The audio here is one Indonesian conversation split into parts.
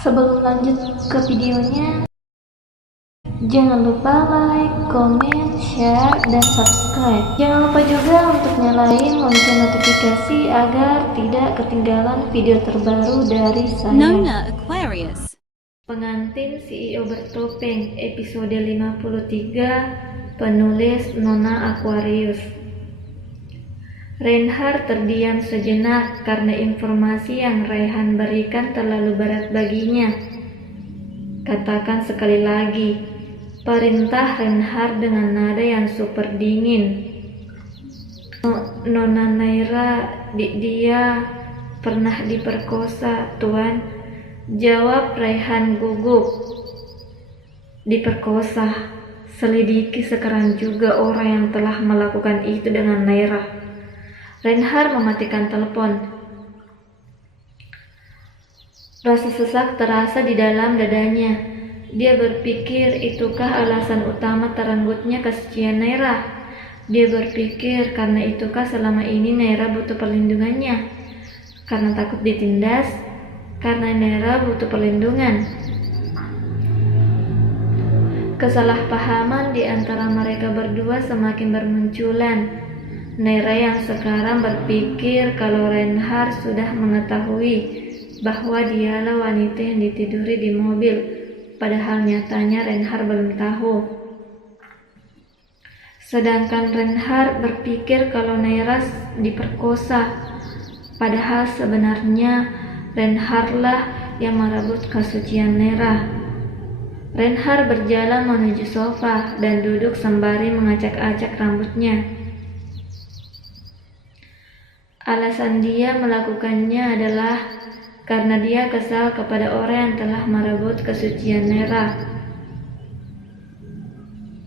Sebelum lanjut ke videonya, jangan lupa like, komen, share, dan subscribe. Jangan lupa juga untuk nyalain lonceng notifikasi agar tidak ketinggalan video terbaru dari saya. Nona Aquarius. Pengantin CEO bertopeng episode 53, penulis Nona Aquarius. Reinhard terdiam sejenak karena informasi yang Raihan berikan terlalu berat baginya. Katakan sekali lagi, perintah Reinhard dengan nada yang super dingin. Nona Naira, dia pernah diperkosa, Tuan, jawab Raihan gugup. Diperkosa, selidiki sekarang juga orang yang telah melakukan itu dengan Naira. Reinhard mematikan telepon. Rasa sesak terasa di dalam dadanya. Dia berpikir itukah alasan utama terenggutnya kesucian Naira. Dia berpikir karena itukah selama ini Naira butuh perlindungannya. Karena takut ditindas, karena Naira butuh perlindungan. Kesalahpahaman di antara mereka berdua semakin bermunculan. Naira yang sekarang berpikir kalau Reinhard sudah mengetahui bahwa dialah wanita yang ditiduri di mobil, padahal nyatanya Reinhard belum tahu. Sedangkan Reinhard berpikir kalau Naira diperkosa, padahal sebenarnya Reinhardlah yang merebut kesucian Naira. Reinhard berjalan menuju sofa dan duduk sembari mengacak-acak rambutnya. Alasan dia melakukannya adalah karena dia kesal kepada orang yang telah merebut kesucian Naira.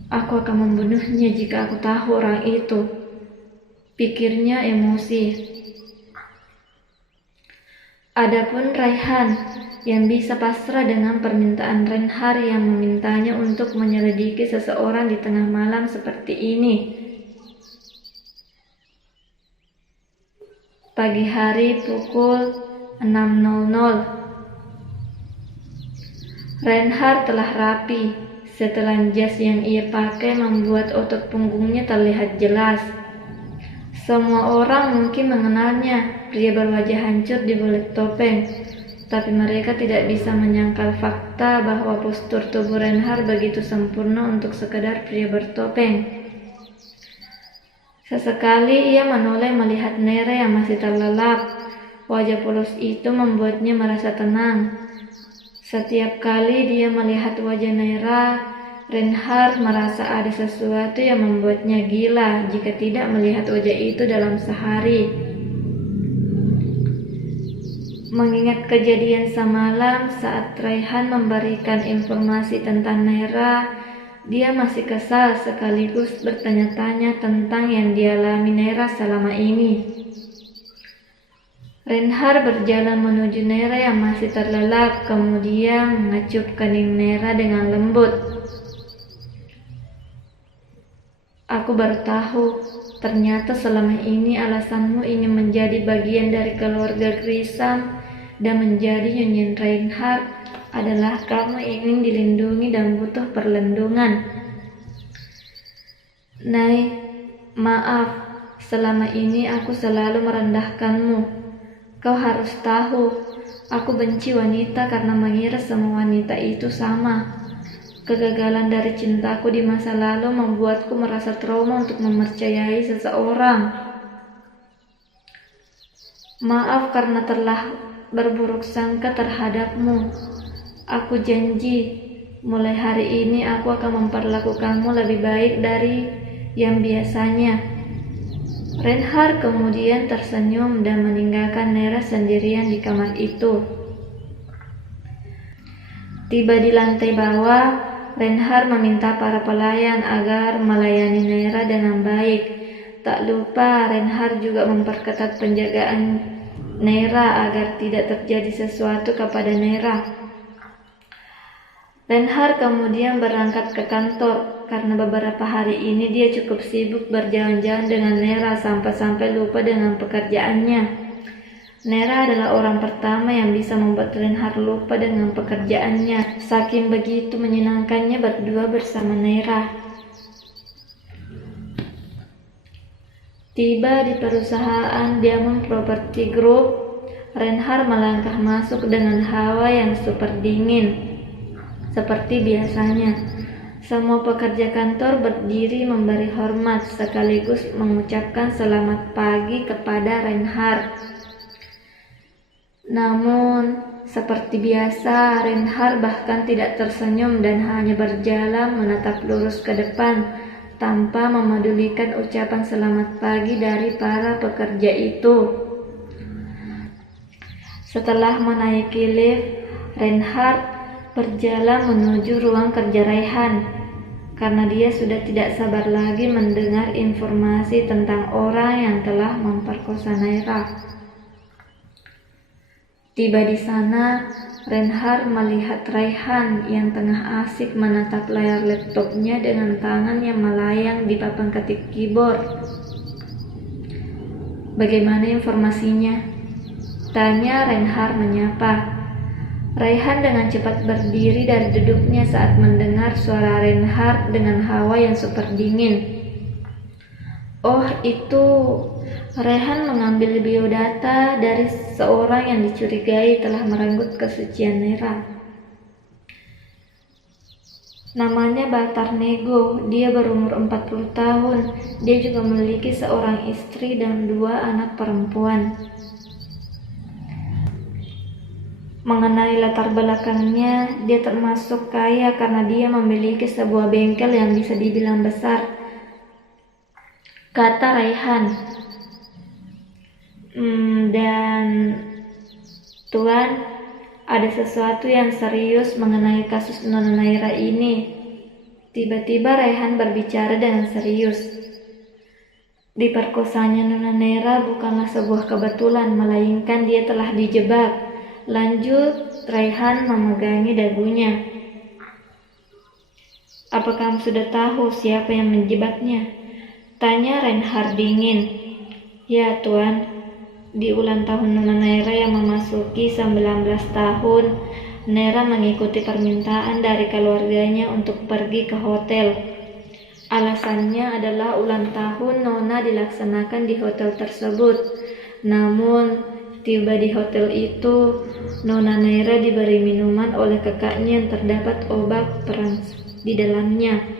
Aku akan membunuhnya jika aku tahu orang itu, pikirnya emosi. Adapun Raihan yang bisa pasrah dengan permintaan Reinhard yang memintanya untuk menyelidiki seseorang di tengah malam seperti ini. Pagi hari pukul 6.00. Reinhard telah rapi. Setelan jas yang ia pakai membuat otot punggungnya terlihat jelas. Semua orang mungkin mengenalnya, pria berwajah hancur di balik topeng. Tapi mereka tidak bisa menyangkal fakta bahwa postur tubuh Reinhard begitu sempurna untuk sekadar pria bertopeng. Sesekali ia menoleh melihat Naira yang masih terlelap. Wajah polos itu membuatnya merasa tenang. Setiap kali dia melihat wajah Naira, Reinhard merasa ada sesuatu yang membuatnya gila jika tidak melihat wajah itu dalam sehari. Mengingat kejadian semalam saat Raihan memberikan informasi tentang Naira, dia masih kesal sekaligus bertanya-tanya tentang yang dialami Naira selama ini. Reinhard berjalan menuju Naira yang masih terlelap, kemudian mengacup kening Naira dengan lembut. Aku baru tahu, ternyata selama ini alasanmu ingin menjadi bagian dari keluarga Grisam dan menjadi Nyonya Reinhard adalah kamu ingin dilindungi dan butuh perlindungan. Nay, maaf, selama ini aku selalu merendahkanmu. Kau harus tahu, aku benci wanita karena mengira semua wanita itu sama. Kegagalan dari cintaku di masa lalu membuatku merasa trauma untuk mempercayai seseorang. Maaf karena telah berburuk sangka terhadapmu. Aku janji, mulai hari ini aku akan memperlakukanmu lebih baik dari yang biasanya. Reinhard kemudian tersenyum dan meninggalkan Naira sendirian di kamar itu. Tiba di lantai bawah, Reinhard meminta para pelayan agar melayani Naira dengan baik. Tak lupa Reinhard juga memperketat penjagaan Naira agar tidak terjadi sesuatu kepada Naira. Reinhard kemudian berangkat ke kantor karena beberapa hari ini dia cukup sibuk berjalan-jalan dengan Naira sampai-sampai lupa dengan pekerjaannya. Nera adalah orang pertama yang bisa membuat Reinhard lupa dengan pekerjaannya. Saking begitu menyenangkannya berdua bersama Nera. Tiba di perusahaan Diamond Property Group, Reinhard melangkah masuk dengan hawa yang super dingin. Seperti biasanya, semua pekerja kantor berdiri memberi hormat sekaligus mengucapkan selamat pagi kepada Reinhard. Namun, seperti biasa, Reinhard bahkan tidak tersenyum dan hanya berjalan menatap lurus ke depan tanpa memedulikan ucapan selamat pagi dari para pekerja itu. Setelah menaiki lift, Reinhard berjalan menuju ruang kerja Raihan karena dia sudah tidak sabar lagi mendengar informasi tentang orang yang telah memperkosa Naira. Tiba di sana, Reinhard melihat Raihan yang tengah asik menatap layar laptopnya dengan tangan yang melayang di papan ketik keyboard. "Bagaimana informasinya?" tanya Reinhard menyapa. Raihan dengan cepat berdiri dari duduknya saat mendengar suara Reinhard dengan hawa yang super dingin. "Oh, itu..." Raihan mengambil biodata dari seorang yang dicurigai telah merenggut kesucian Nera. Namanya Baltar Nego, dia berumur 40 tahun. Dia juga memiliki seorang istri dan 2 anak perempuan. Mengenai latar belakangnya, dia termasuk kaya karena dia memiliki sebuah bengkel yang bisa dibilang besar, kata Raihan. Dan Tuan, ada sesuatu yang serius mengenai kasus Nona Naira ini. Tiba-tiba Raihan berbicara dengan serius. Diperkosanya Nona Naira bukanlah sebuah kebetulan, melainkan dia telah dijebak. Lanjut, Raihan memegangi dagunya. "Apa kamu sudah tahu siapa yang menjebaknya?" tanya Reinhard dingin. "Ya, Tuan. Di ulang tahun Nona Naira yang memasuki 19 tahun, Naira mengikuti permintaan dari keluarganya untuk pergi ke hotel. Alasannya adalah ulang tahun Nona dilaksanakan di hotel tersebut. Namun, tiba di hotel itu, Nona Naira diberi minuman oleh kakaknya yang terdapat obat perangsang di dalamnya.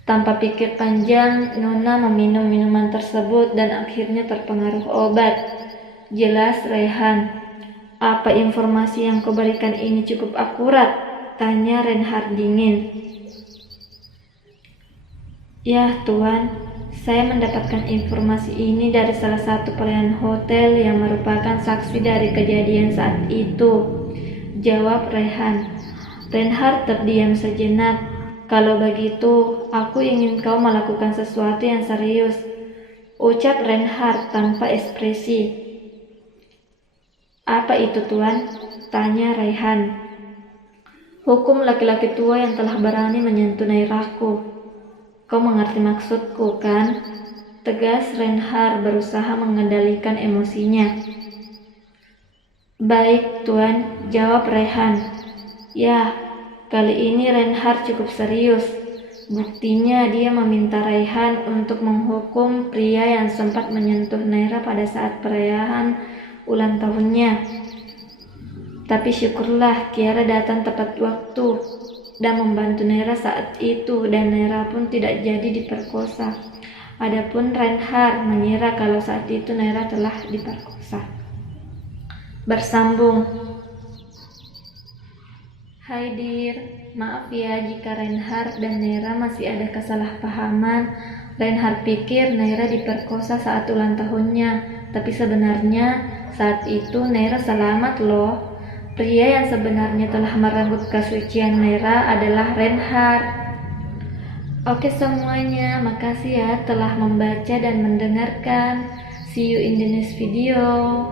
Tanpa pikir panjang, Nona meminum minuman tersebut dan akhirnya terpengaruh obat." "Jelas, Raihan. Apa informasi yang kau berikan ini cukup akurat?" tanya Reinhard dingin. "Ya, Tuan. Saya mendapatkan informasi ini dari salah satu pelayan hotel yang merupakan saksi dari kejadian saat itu," jawab Raihan. Reinhard terdiam sejenak. "Kalau begitu, aku ingin kau melakukan sesuatu yang serius," ucap Reinhard tanpa ekspresi. "Apa itu, Tuan?" tanya Raihan. "Hukum laki-laki tua yang telah berani menyentuh Nairaku. Kau mengerti maksudku, kan?" tegas Reinhard berusaha mengendalikan emosinya. "Baik, Tuan," jawab Raihan. Ya, kali ini Reinhard cukup serius. Buktinya dia meminta Raihan untuk menghukum pria yang sempat menyentuh Naira pada saat perayaan ulang tahunnya. Tapi syukurlah Kiara datang tepat waktu dan membantu Naira saat itu, dan Naira pun tidak jadi diperkosa. Adapun Reinhard mengira kalau saat itu Naira telah diperkosa. Bersambung. "Hai Dir, maaf ya jika Reinhard dan Naira masih ada kesalahpahaman. Reinhard pikir Naira diperkosa saat ulang tahunnya, tapi sebenarnya saat itu Naira selamat loh. Pria yang sebenarnya telah merenggut kesucian Naira adalah Reinhard." Oke semuanya, makasih ya telah membaca dan mendengarkan. See you in the next video.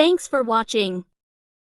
Thanks for watching.